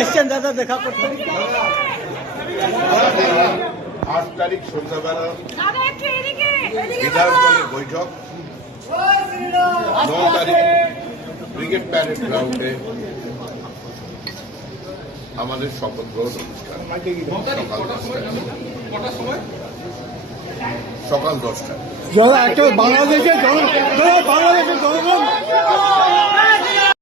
এসছেন দাদা দেখা করতে। 8 তারিখ সন্ধ্যাবেলা বিধায়ক দলের বৈঠক, 9 তারিখ ব্রিগেড প্যারেড গ্রাউন্ডে আমাদের শপথ গ্রহণ অনুষ্ঠান সকাল 10টায়। বাংলাদেশের জনগণ